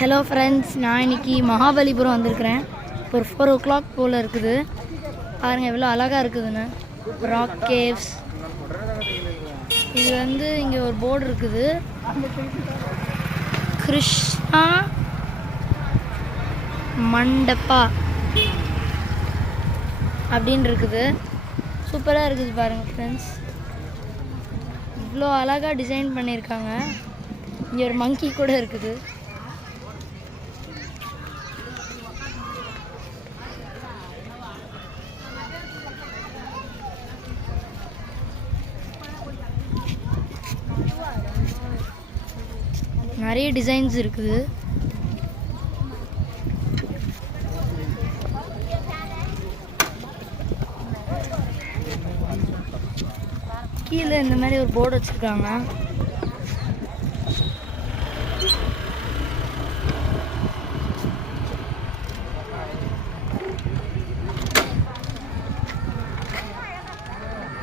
Hello friends, நான் இன்றைக்கி மகாபலிபுரம் வந்திருக்கிறேன். ஒரு 4 o'clock போல் இருக்குது. பாருங்கள் எவ்வளோ அழகாக இருக்குதுன்னு. Rock caves. இது இங்கே ஒரு போர்டு இருக்குது, கிருஷ்ணா மண்டபா அப்படின்னு இருக்குது. சூப்பராக இருக்குது பாருங்கள் ஃப்ரெண்ட்ஸ். இவ்வளோ அழகாக டிசைன் பண்ணியிருக்காங்க. இங்கே ஒரு மங்கி கூட இருக்குது. நிறைய டிசைன்ஸ் இருக்குது. கீழே இந்த மாதிரி ஒரு போர்டு வச்சுருக்காங்க.